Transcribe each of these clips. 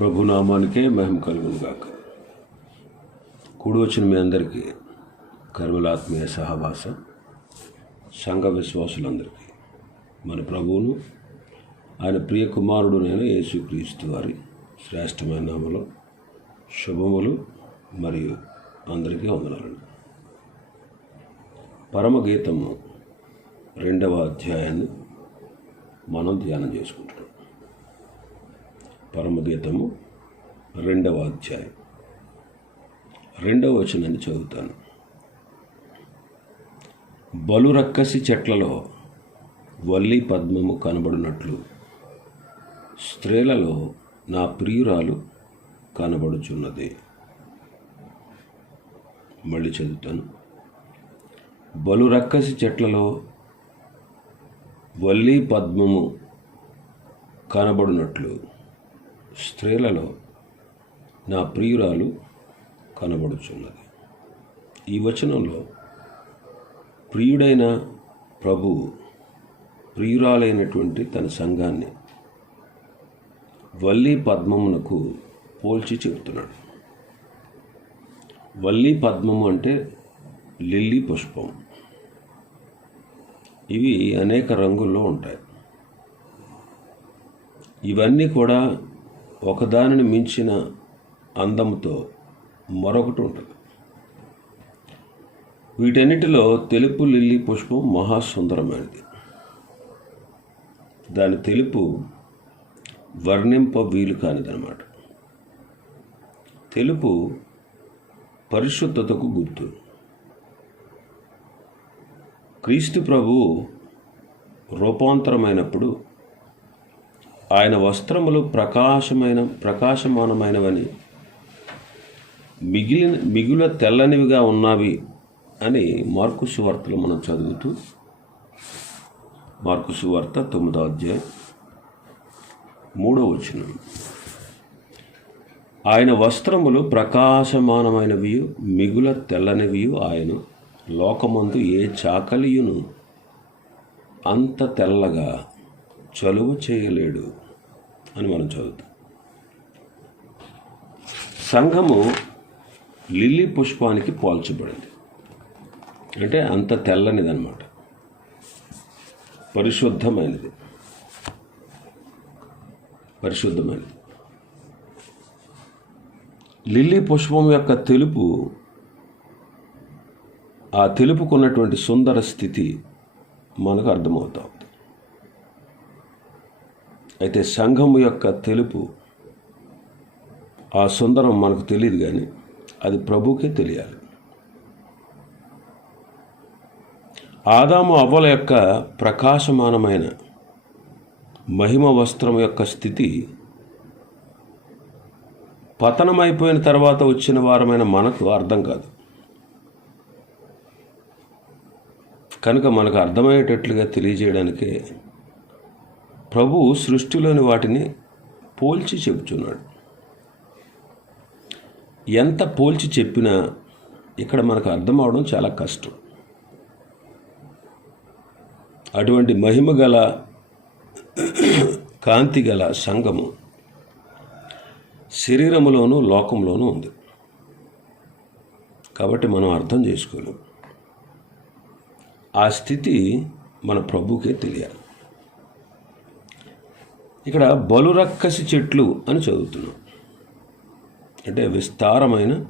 ప్రభునామానికే మహిమ కలుగునుగాక. కూడి వచ్చిన మీ అందరికీ కర్మలాత్మీయ సహవాస సంఘ విశ్వాసులందరికీ మన ప్రభువును ఆయన ప్రియ కుమారుడునైన యేసుక్రీస్తు వారి శ్రేష్టమైన నామలో శుభములు మరియు అందరికీ వందనాలండి పరమగీతము రెండవ అధ్యాయాన్ని మనం ధ్యానం చేసుకుంటాం పరమగీతము రెండవ అధ్యాయం. రెండవ వచనాన్ని చదువుతాను. బలురక్కసి చెట్లలో వల్లి పద్మము కనబడినట్లు స్త్రీలలో నా ప్రియురాలు కనబడుచున్నది. మళ్ళీ చదువుతాను. బలురక్కసి చెట్లలో వల్లి పద్మము కనబడినట్లు స్త్రీలలో నా ప్రియురాలు కనబడుచున్నది. ఈ వచనంలో ప్రియుడైన ప్రభు ప్రియురాలైనటువంటి తన సంఘాన్ని వల్లి పద్మమునకు పోల్చి చెబుతున్నాడు. వల్లి పద్మము అంటే లిల్లీ పుష్పం. ఇవి అనేక రంగుల్లో ఉంటాయి. ఇవన్నీ కూడా ఒకదానిని మించిన అందముతో మరొకటి ఉంటుంది. వీటన్నిటిలో తెలుపు లిల్లీ పుష్పం మహాసుందరమైనది. దాని తెలుపు వర్ణింప వీలు కానిదన్నమాట. తెలుపు పరిశుద్ధతకు గుర్తు. క్రీస్తు ప్రభు రూపాంతరమైనప్పుడు ఆయన వస్త్రములు ప్రకాశమైన ప్రకాశమానమైనవని మిగిలిన మిగుల తెల్లనివిగా ఉన్నవి అని మార్కు సువార్తలు మనం చదువుతూ మార్కు సువార్త తొమ్మిదో అధ్యాయం మూడో వచనం. ఆయన వస్త్రములు ప్రకాశమానమైనవి మిగుల తెల్లనివి ఆయన లోకమందు ఏ చాకలియును అంత తెల్లగా చలువ చేయలేడు. అని మనం చదువుతాం. సంఘము లిల్లీ పుష్పానికి పోల్చబడింది. అంటే అంత తెల్లనిదన్నమాట పరిశుద్ధమైనది. పరిశుద్ధమైనది. లిల్లీ పుష్పం యొక్క తెలుపు ఆ తెలుపుకున్నటువంటి సుందర స్థితి మనకు అర్థమవుతాం. అయితే సంఘము యొక్క తెలుపు ఆ సుందరం మనకు తెలియదు కానీ అది ప్రభుకే తెలియాలి. ఆదాము అవ్వల యొక్క ప్రకాశమానమైన మహిమ వస్త్రం యొక్క స్థితి పతనమైపోయిన తర్వాత వచ్చిన వారమైన మనకు అర్థం కాదు. కనుక మనకు అర్థమయ్యేటట్లుగా తెలియజేయడానికే ప్రభు సృష్టిలోని వాటిని పోల్చి చెబుతున్నాడు ఎంత పోల్చి చెప్పినా ఇక్కడ మనకు అర్థం అవడం చాలా కష్టం. అటువంటి మహిమ గల కాంతి గల సంఘము శరీరములోనూ లోకంలోనూ ఉంది. కాబట్టి మనం అర్థం చేసుకోలేం. ఆ స్థితి మన ప్రభుకే తెలియాలి. ఇక్కడ బలురక్కసి చెట్లు అని చదువుతున్నాం. అంటే విస్తారమైన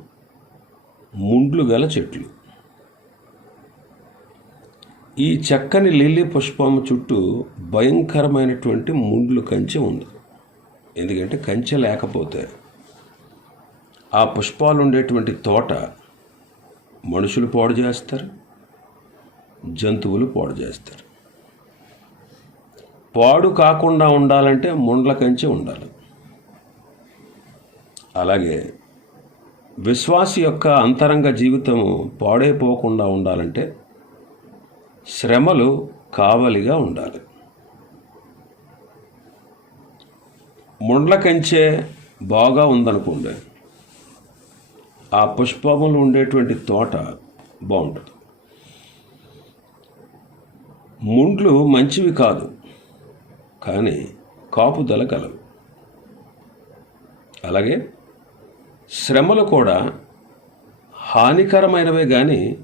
ముండ్లు గల చెట్లు. ఈ చక్కని లిల్లీ పుష్పం చుట్టూ భయంకరమైనటువంటి ముండ్లు కంచె ఉంది. ఎందుకంటే కంచె లేకపోతే ఆ పుష్పాలు ఉండేటువంటి తోట మనుషులు పాడు చేస్తారు జంతువులు పాడు చేస్తారు. పాడు కాకుండా ఉండాలంటే ముండ్ల కంచె ఉండాలి. అలాగే విశ్వాసి యొక్క అంతరంగ జీవితము పాడైపోకుండా ఉండాలంటే శ్రమలు కావలిగా ఉండాలి. ముండ్ల కంచే బాగా ఉందనుకోండి ఆ పుష్పములు ఉండేటువంటి తోట బాగుంటుంది. ముండ్లు మంచివి కాదు. కానీ కాపుదల కలవు అలాగే శ్రమలు కూడా హానికరమైనవే కానీ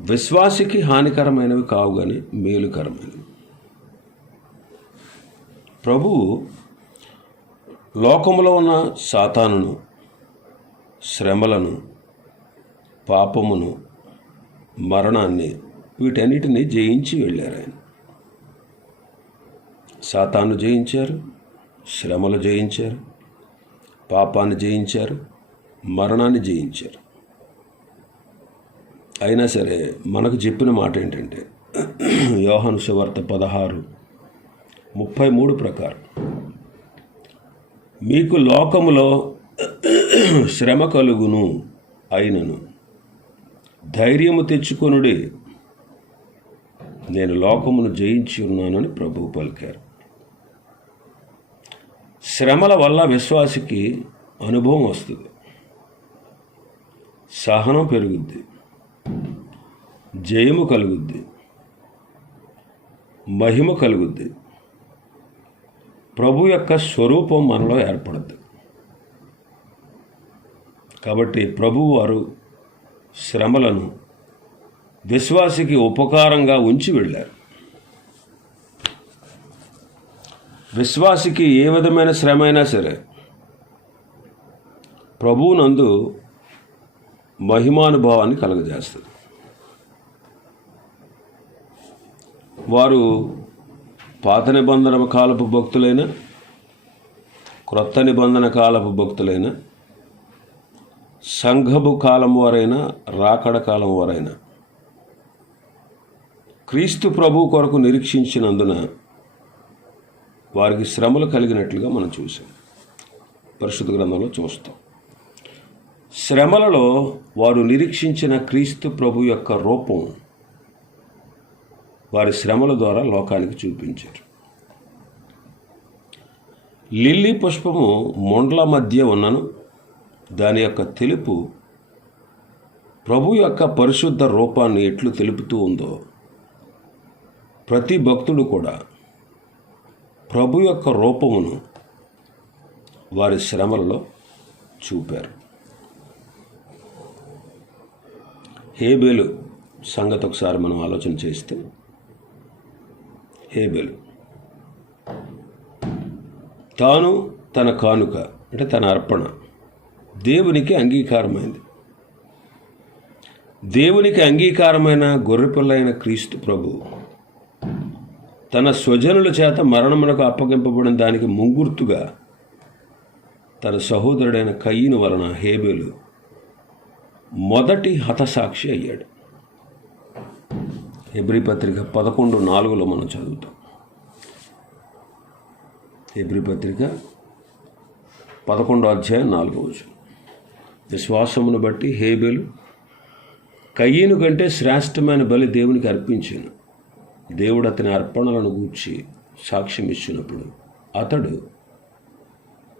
విశ్వాసికి హానికరమైనవి కావు కానీ మేలుకరమైనవి. ప్రభువు లోకంలో ఉన్న సాతానును శ్రమలను పాపమును మరణాన్ని వీటన్నిటిని జయించి వెళ్ళారు ఆయన. సాతాను జయించారు శ్రమలు జయించారు పాపాన్ని జయించారు మరణాన్ని జయించారు. అయినా సరే మనకు చెప్పిన మాట ఏంటంటే యోహను సువార్త పదహారు ముప్పై మూడు ప్రకారం మీకు లోకములో శ్రమ కలుగును అయినను. ధైర్యము తెచ్చుకొనుడి నేను లోకమును జయించి ఉన్నానని ప్రభువు పలికారు. శ్రమల వల్ల విశ్వాసికి అనుభవం వస్తుంది. సహనం పెరుగుద్ది. జయము కలుగుద్ది. మహిమ కలుగుద్ది. ప్రభు యొక్క స్వరూపం మనలో ఏర్పడుద్ది. కాబట్టి ప్రభువారు శ్రమలను విశ్వాసికి ఉపకారంగా ఉంచి వెళ్ళారు. విశ్వాసికి ఏ విధమైన శ్రమ అయినా సరే ప్రభువునందు మహిమానుభవాన్ని కలుగజేస్తుంది. వారు పాత నిబంధన కాలపు భక్తులైన క్రొత్త నిబంధన కాలపు భక్తులైన సంఘపు కాలం వారైనా రాకడ కాలం వారైనా క్రీస్తు ప్రభు కొరకు నిరీక్షించినందున వారికి శ్రమలు కలిగినట్లుగా మనం చూసాం పరిశుద్ధ గ్రంథంలో చూస్తాం. శ్రమలలో వారు నిరీక్షించిన క్రీస్తు ప్రభు యొక్క రూపం వారి శ్రమల ద్వారా లోకానికి చూపించారు. లిల్లీ పుష్పము మొండ్ల మధ్య ఉన్నను దాని యొక్క తెలుపు ప్రభు యొక్క పరిశుద్ధ రూపాన్ని ఎట్లు తెలుపుతూ ఉందో ప్రతి భక్తుడు కూడా ప్రభు యొక్క రూపమును వారి శ్రమలలో చూపారు. హేబేలు సంగతి ఒకసారి మనం ఆలోచన చేస్తే హేబేలు తాను తన కానుక అంటే తన అర్పణ దేవునికి అంగీకారమైంది. దేవునికి అంగీకారమైన గొర్రెపిల్లైన క్రీస్తు ప్రభు తన స్వజనుల చేత మరణమునకు అప్పగింపబడిన దానికి ముంగుర్తుగా తన సహోదరుడైన కయ్యను వలన హేబేలు మొదటి హతసాక్షి అయ్యాడు. హెబ్రి పత్రిక పదకొండు నాలుగులో మనం చదువుతాం. హెబ్రి పత్రిక పదకొండో అధ్యాయం నాలుగో విశ్వాసమును బట్టి హేబేలు కయ్యను కంటే శ్రేష్టమైన బలి దేవునికి అర్పించాను. దేవుడు అతని అర్పణలను గూర్చి సాక్ష్యం ఇచ్చినప్పుడు అతడు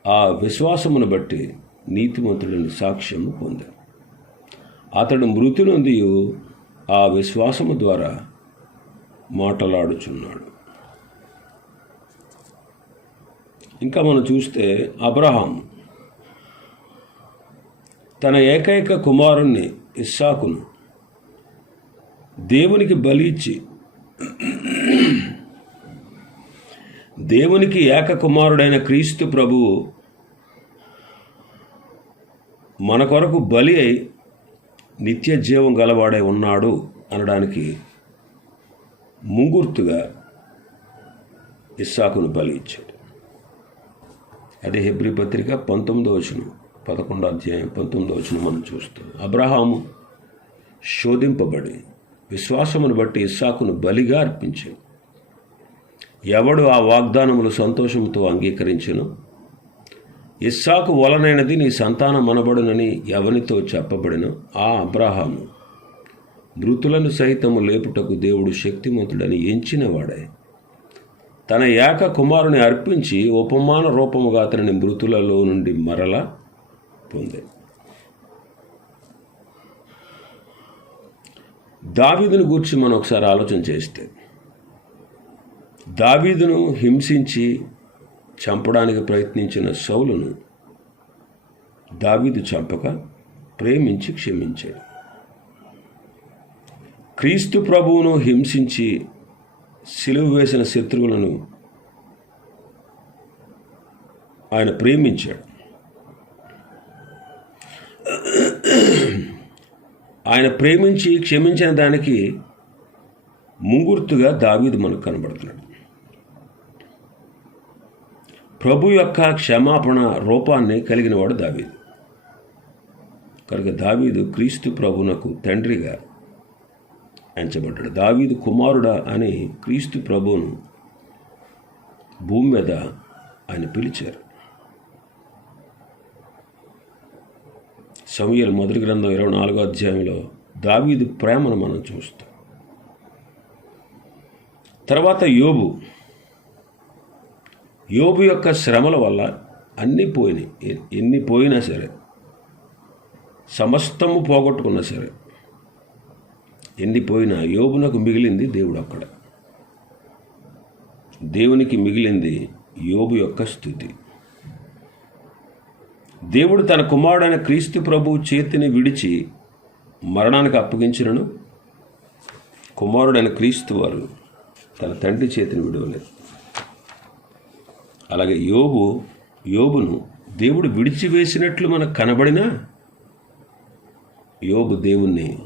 ఆ విశ్వాసమును బట్టి నీతిమంతుడిని సాక్ష్యము పొందాడు. అతడు మృతి నొంది ఆ విశ్వాసము ద్వారా మాటలాడుచున్నాడు. ఇంకా మనం చూస్తే అబ్రహాం తన ఏకైక కుమారుణ్ణి ఇస్సాకును దేవునికి బలి ఇచ్చి దేవునికి ఏక కుమారుడైన క్రీస్తు ప్రభువు మన కొరకు బలి అయి నిత్య జీవం గలవాడై ఉన్నాడు అనడానికి ముంగుర్తుగా ఇస్సాకును బలి ఇచ్చాడు. అదే హెబ్రి పత్రిక పంతొమ్మిదో వచనం పదకొండో అధ్యాయం పంతొమ్మిదో వచనం మనం చూస్తాం. అబ్రహాము శోధింపబడి విశ్వాసమును బట్టి ఇస్సాకును బలిగా అర్పించాను. ఎవడు ఆ వాగ్దానములు సంతోషంతో అంగీకరించను? ఇస్సాకు వలనైనది నీ సంతానం మనబడునని ఎవనితో చెప్పబడిన? ఆ అబ్రహాము. మృతులను సహితము లేపుటకు దేవుడు శక్తిమంతుడని ఎంచినవాడే. తన ఏక కుమారుని అర్పించి ఉపమాన రూపముగా అతనిని మృతులలో నుండి మరల పొందాడు దావీదును గూర్చి మనం ఒకసారి ఆలోచన చేస్తే దావీదును హింసించి చంపడానికి ప్రయత్నించిన సౌలును దావీదు చంపక ప్రేమించి క్షమించాడు. క్రీస్తు ప్రభువును హింసించి సిలువ వేసిన శత్రువులను ఆయన ప్రేమించాడు. ఆయన ప్రేమించి క్షమించిన దానికి ముంగుర్తుగా దావీదు మనకు కనబడుతున్నాడు. ప్రభు యొక్క క్షమాపణ రూపాన్ని కలిగినవాడు దావీదు. కనుక దావీదు క్రీస్తు ప్రభునకు తండ్రిగా ఎంచబడ్డాడు. దావీదు కుమారుడా అని క్రీస్తు ప్రభువును భూమి మీద ఆయన పిలిచారు. సమయలు మొదటి గ్రంథం ఇరవై నాలుగో అధ్యాయంలో దావీదు ప్రేమను మనం చూస్తాం. తర్వాత యోబు. యోబు యొక్క శ్రమల వల్ల అన్నీ పోయినాయి. ఎన్ని పోయినా సరే సమస్తము పోగొట్టుకున్నా సరే ఎన్ని పోయినా యోబునకు మిగిలింది దేవుడు అక్కడ. దేవునికి మిగిలింది యోబు యొక్క స్థుతి. దేవుడు తన కుమారుడైన క్రీస్తు ప్రభు చేతిని విడిచి మరణానికి అప్పగించినను. కుమారుడైన క్రీస్తు వారు తన తండ్రి చేతిని విడవలేదు. అలాగే యోబు యోబును దేవుడు విడిచివేసినట్లు మనకు కనబడినా యోబు దేవుణ్ణి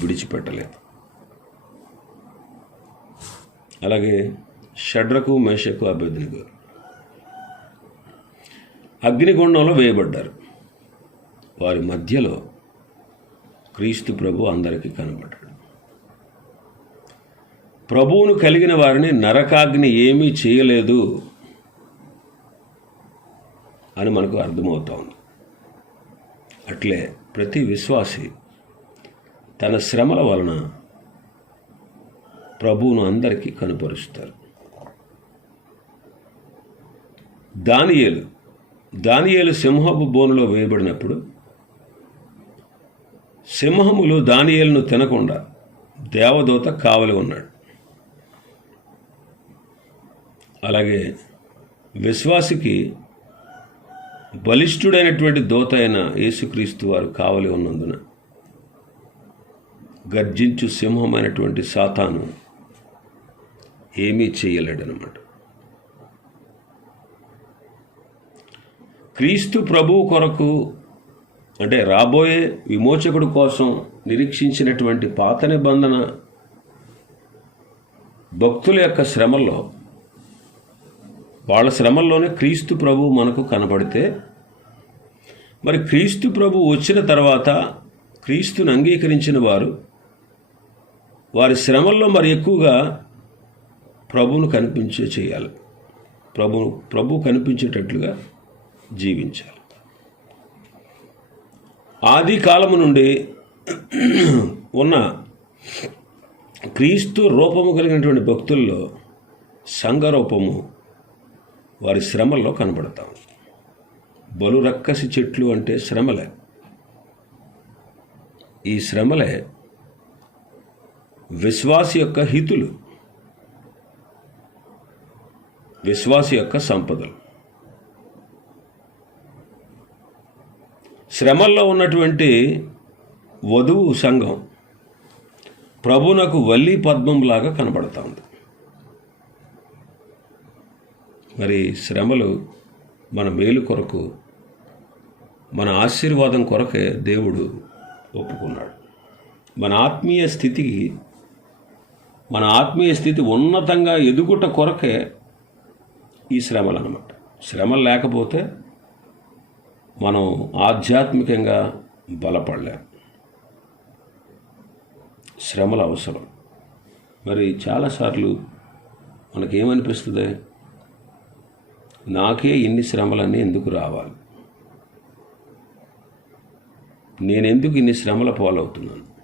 విడిచిపెట్టలేదు. అలాగే షడ్రకు మేషకు గారు అగ్నిగుండంలో వేయబడ్డారు. వారి మధ్యలో క్రీస్తు ప్రభు అందరికీ కనబడ్డాడు. ప్రభువును కలిగిన వారిని నరకాగ్ని ఏమీ చేయలేదు అని మనకు అర్థమవుతా ఉంది. అట్లే ప్రతి విశ్వాసి తన శ్రమల వలన ప్రభువును అందరికీ కనుపరుస్తారు. దానియేలు దానియేలు సింహపు బోనులో వేయబడినప్పుడు సింహములు దానియేలును తినకుండా దేవదూత కావలి ఉన్నాడు. అలాగే విశ్వాసికి బలిష్ఠుడైనటువంటి దోత అయిన యేసుక్రీస్తు వారు కావలి ఉన్నందున గర్జించు సింహమైనటువంటి సాతాను ఏమీ చేయలేడనమాట క్రీస్తు ప్రభు కొరకు అంటే రాబోయే విమోచకుడు కోసం నిరీక్షించినటువంటి పాత నిబంధన భక్తుల యొక్క శ్రమల్లో వాళ్ళ శ్రమల్లోనే క్రీస్తు ప్రభు మనకు కనబడితే మరి క్రీస్తు ప్రభు వచ్చిన తర్వాత క్రీస్తుని అంగీకరించిన వారు వారి శ్రమల్లో మరి ఎక్కువగా ప్రభువును కనిపించే చేయాలి. ప్రభు ప్రభు కనిపించేటట్లుగా జీవించాలి. ఆది కాలము నుండి ఉన్న క్రీస్తు రూపము కలిగినటువంటి భక్తుల్లో సంఘరూపము వారి శ్రమల్లో కనబడతాం బలు రక్కసి చెట్లు అంటే శ్రమలే. ఈ శ్రమలే విశ్వాసి యొక్క హితులు విశ్వాసి యొక్క సంపదలు. శ్రమల్లో ఉన్నటువంటి వధువు సంఘం ప్రభునకు వల్లి పద్మంలాగా కనబడతా ఉంది మరి శ్రమలు మన మేలు కొరకు మన ఆశీర్వాదం కొరకే దేవుడు ఒప్పుకున్నాడు. మన ఆత్మీయ స్థితికి మన ఆత్మీయ స్థితి ఉన్నతంగా ఎదుగుట కొరకే ఈ శ్రమలు అన్నమాట శ్రమలు లేకపోతే మనం ఆధ్యాత్మికంగా బలపడలేం. శ్రమలు అవసరం. మరి చాలాసార్లు మనకేమనిపిస్తుంది? నాకే ఇన్ని శ్రమలన్నీ ఎందుకు రావాలి? నేనెందుకు ఇన్ని శ్రమల పాలవుతున్నాను?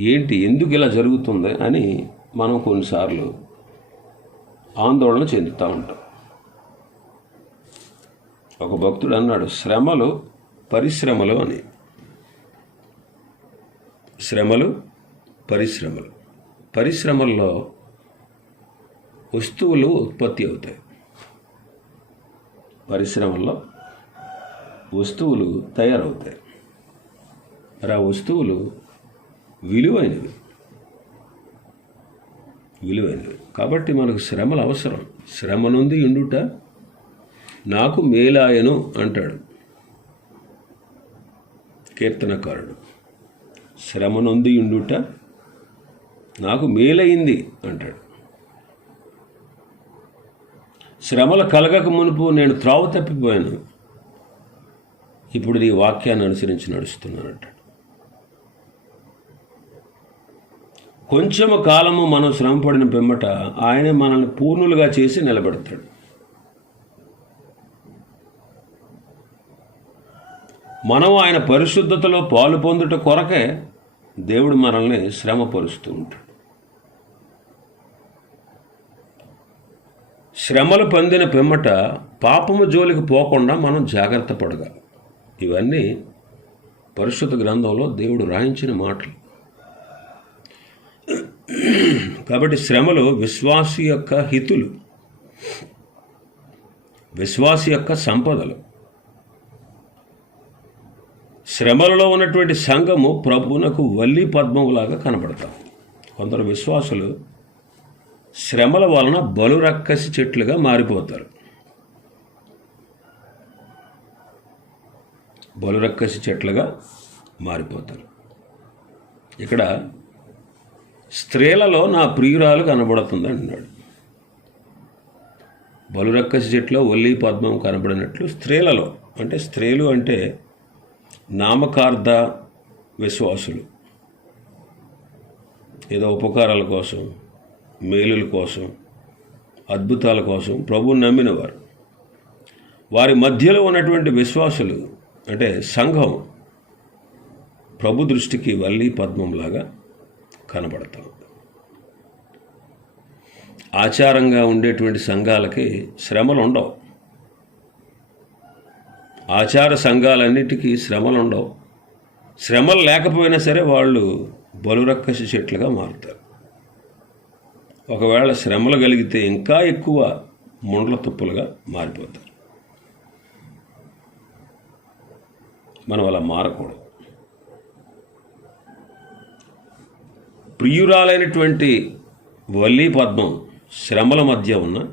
ఏంటి ఎందుకు ఇలా జరుగుతుంది అని మనం కొన్నిసార్లు ఆందోళన చెందుతూ ఉంటాం. ఒక భక్తుడు అన్నాడు శ్రమలు పరిశ్రమలు అని. శ్రమలు పరిశ్రమలు. పరిశ్రమల్లో వస్తువులు ఉత్పత్తి అవుతాయి. పరిశ్రమల్లో వస్తువులు తయారవుతాయి. మరి ఆ వస్తువులు విలువైనవి. విలువైనవి. కాబట్టి మనకు శ్రమలు అవసరం. శ్రమ నుండి ఉండుట నాకు మేలాయను అంటాడు. కీర్తనకారుడు. శ్రమ నొంది ఉండుట నాకు మేలైంది అంటాడు. శ్రమలు కలగక మునుపు నేను త్రావు తప్పిపోయాను. ఇప్పుడు నీ వాక్యాన్ని అనుసరించి నడుస్తున్నాను అంటాడు కొంచెము కాలము మనం శ్రమపడిన పిమ్మట ఆయన మనల్ని పూర్ణులుగా చేసి నిలబెడతాడు. మనం ఆయన పరిశుద్ధతలో పాలు పొందుట కొరకే దేవుడు మనల్ని శ్రమపరుస్తూ ఉంటాడు. శ్రమలు పొందిన పిమ్మట పాపము జోలికి పోకుండా మనం జాగ్రత్త పడగాలి. ఇవన్నీ పరిశుద్ధ గ్రంథంలో దేవుడు రాయించిన మాటలు. కాబట్టి శ్రమలు విశ్వాసి యొక్క హితులు విశ్వాసి యొక్క సంపదలు. శ్రమలలో ఉన్నటువంటి సంఘము ప్రభువునకు వల్లి పద్మములాగా కనబడతాం. కొందరు విశ్వాసులు శ్రమల వలన బలురక్కసి చెట్లుగా మారిపోతారు. బలురక్కసి చెట్లుగా మారిపోతారు. ఇక్కడ స్త్రీలలో నా ప్రియురాలు కనబడుతుంది అంటున్నాడు బలురక్కసి చెట్లో ఒల్లి పద్మం కనబడినట్లు స్త్రీలలో అంటే స్త్రీలు అంటే నామకార్థ విశ్వాసులు. ఏదో ఉపకారాల కోసం మేలుల కోసం అద్భుతాల కోసం ప్రభువుని నమ్మినవారు. వారి మధ్యలో ఉన్నటువంటి విశ్వాసులు అంటే సంఘం ప్రభు దృష్టికి వల్లి పద్మంలాగా కనబడతాం. ఆచారంగా ఉండేటువంటి సంఘాలకి శ్రమలు ఉండవు ఆచార సంఘాలన్నిటికీ శ్రమలు ఉండవు శ్రమలు లేకపోయినా సరే వాళ్ళు బలురక్కసి చెట్లుగా మారుతారు. ఒకవేళ శ్రమలు కలిగితే ఇంకా ఎక్కువ ముండ్ల తుప్పులుగా మారిపోతారు. మనం అలా మారకూడదు. ప్రియురాలైనటువంటి వల్లి పద్మం శ్రమల మధ్య ఉన్న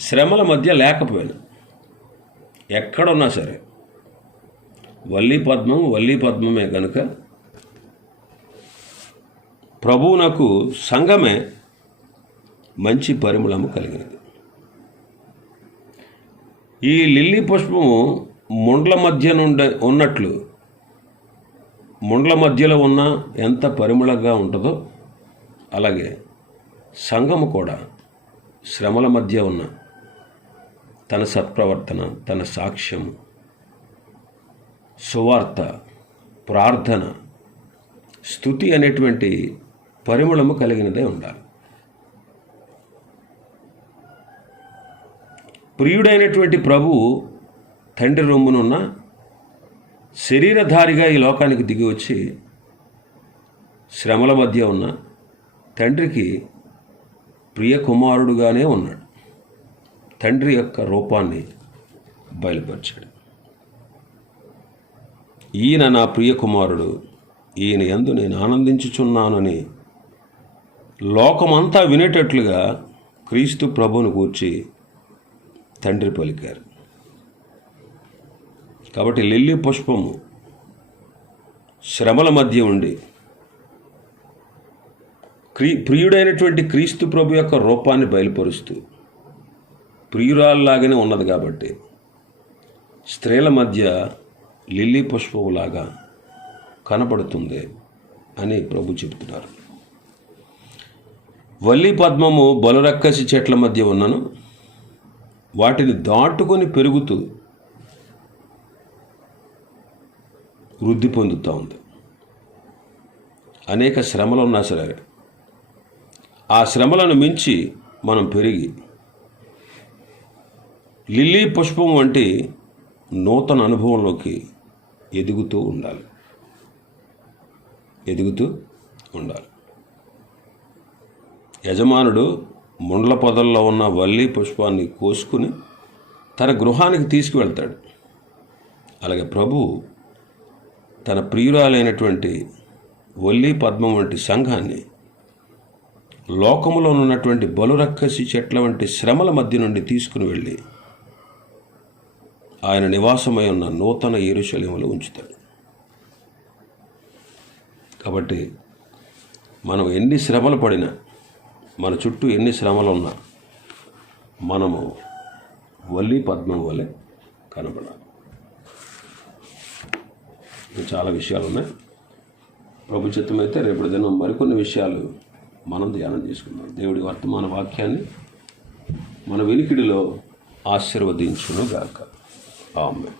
శ్రమల మధ్య లేకపోయినా ఎక్కడున్నా సరే వల్లి పద్మం వల్లి పద్మమే కనుక ప్రభువునకు సంఘమే మంచి పరిమళము కలిగినది. ఈ లిల్లీ పుష్పము ముండ్ల మధ్య నుండి ఉన్నట్లు ముండ్ల మధ్యలో ఉన్న ఎంత పరిమళంగా ఉంటుందో అలాగే సంఘము కూడా శ్రమల మధ్య ఉన్న తన సత్ప్రవర్తన తన సాక్ష్యము సువార్త ప్రార్థన స్థుతి అనేటువంటి పరిమళము కలిగినదే ఉండాలి. ప్రియుడైనటువంటి ప్రభు తండ్రి రొమ్మునున్న శరీరధారిగా ఈ లోకానికి దిగి వచ్చి శ్రమల మధ్య ఉన్న తండ్రికి ప్రియ కుమారుడుగానే ఉన్నాడు. తండ్రి యొక్క రూపాన్ని బయలుపరిచాడు. ఈయన నా ప్రియ కుమారుడు ఈయన ఎందు నేను ఆనందించుచున్నానని లోకమంతా వినేటట్లుగా క్రీస్తు ప్రభువును కూర్చి తండ్రి పలికారు. కాబట్టి లిల్లీ పుష్పము శ్రమల మధ్య ఉండి క్రీ ప్రియుడైనటువంటి క్రీస్తు ప్రభు యొక్క రూపాన్ని బయలుపరుస్తూ ప్రియురాల్లాగానే ఉన్నది కాబట్టి స్త్రీల మధ్య లిల్లీ పుష్పములాగా కనపడుతుంది అని ప్రభు చెబుతున్నారు. వల్లి పద్మము బలురక్కసి చెట్ల మధ్య ఉన్నను. వాటిని దాటుకొని పెరుగుతూ వృద్ధి పొందుతూ ఉంది. అనేక శ్రమలు ఉన్నా సరే ఆ శ్రమలను మించి మనం పెరిగి లిల్లీ పుష్పం వంటి నూతన అనుభవంలోకి ఎదుగుతూ ఉండాలి. ఎదుగుతూ ఉండాలి. యజమానుడు ముండ్ల పొదల్లో ఉన్న వల్లి పుష్పాన్ని కోసుకుని తన గృహానికి తీసుకువెళ్తాడు. అలాగే ప్రభు తన ప్రియురాలైనటువంటి వల్లి పద్మం వంటి సంఘాన్ని లోకములో ఉన్నటువంటి బలురక్కసి చెట్ల వంటి శ్రమల మధ్య నుండి తీసుకుని వెళ్ళి ఆయన నివాసమై ఉన్న నూతన ఏరుశల్యములో ఉంచుతాడు. కాబట్టి మనం ఎన్ని శ్రమలు పడినా మన చుట్టూ ఎన్ని శ్రమలు ఉన్నా మనము వల్లి పద్మం వలె కనబడాలి. చాలా విషయాలు ఉన్నాయి. ప్రభు చిత్తమైతే రేపటి దినం మరికొన్ని విషయాలు మనం ధ్యానం చేసుకుందాం. దేవుడి వర్తమాన వాక్యాన్ని మన వెలికిడిలో ఆశీర్వదించును గాక. Amen.